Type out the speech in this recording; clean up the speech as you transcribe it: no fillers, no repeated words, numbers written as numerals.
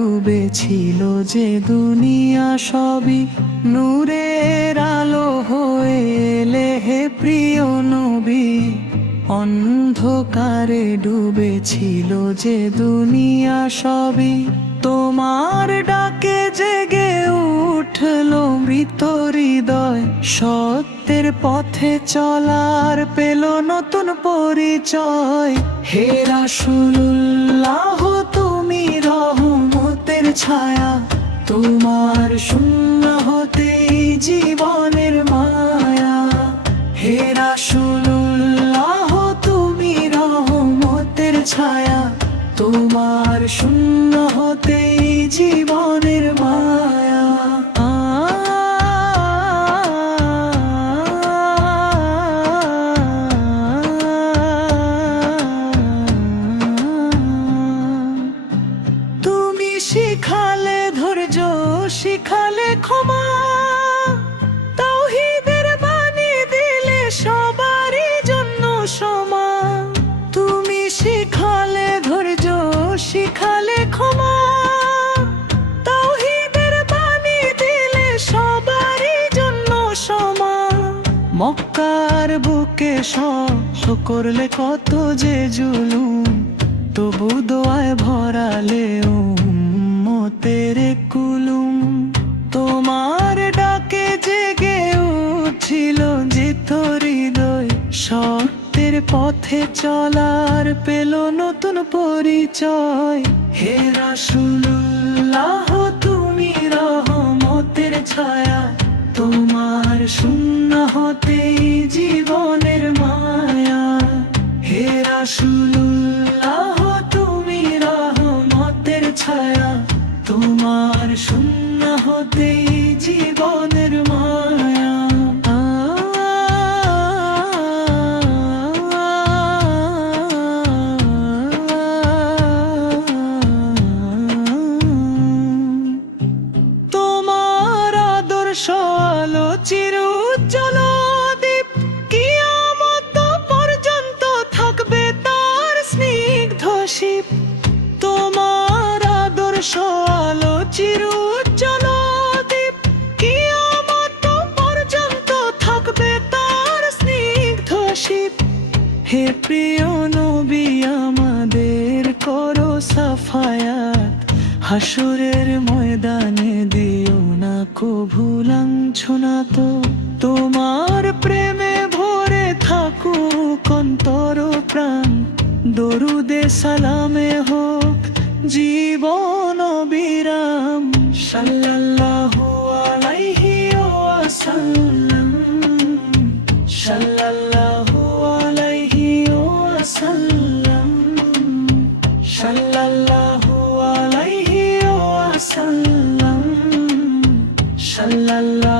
ডুবেছিল যে দুনিয়া সবই নূরের আলো হয়ে এলে হে প্রিয় নবী। অন্ধকারে ডুবেছিল যে দুনিয়া সবই তোমার ডাকে জেগে উঠলো মৃত হৃদয়। সত্যের পথে চলার পেল নতুন পরিচয়। হে রাসূলুল্লাহ তুমি রহমতের ছায়া, তোমার শূন্য হতেই জীবনের মায়া। হে রাসূলুল্লাহ তুমি রহমতের ছায়া, তোমার শূন্য হতেই জীবনের মায়া। তুমি শিখালে ধৈর্য, শিখালে ক্ষমা, তাওহীদের বাণী দিলে সবারই জন্য সমান। তুমি শিখালে ধৈর্য, শিখালে ক্ষমা, তাওহীদের বাণী দিলে সবারই জন্য সমান। মক্কার বুকে সহ্য করলে কত যে জুলুম, তবু দোয়ায় ভরালে উম্মতের কুলুম। তোমার ডাকে জেগে উঠছিল জিত হৃদয়। সত্যের পথে চলার পেল নতুন পরিচয়। হে রাসূলুল্লাহ তুমি রহমতের ছায়া, তোমার শূন্য হতেই জীবনের মায়া। হে রাসূলুল্লাহ তুমি রহমতের ছায়া, তোমার শূন্য হতেই জীবনের মায়া। তোমার আদর্শ আলো চির উজ্জ্বল দীপ, কিয়ামত পর্যন্ত থাকবে তার স্নিগ্ধ শিপ। তোমার আদর্শ আলো চির উজ্জ্বল দীপ, কিয়ামত পর্যন্ত থাকবে তার স্নিগ্ধ শিপ। হে প্রিয় নবী আমাদের করো সাফায়াত, হাসরের ময়দানে দিও না কভু লাঞ্ছনা। তো তোমার প্রেমে ভরে থাকুক অন্তর প্রাণ, দরুদে সালামে হোক জীবন বিরাম। সাল্লাল্লাহু আলাইহি ওয়াসাল্লাম, সাল্লাল্লাহু আলাইহি ওয়াসাল্লাম, সাল্লাল্লাহু আলাইহি ওয়াসাল্লাম, সাল্লাল্লাহু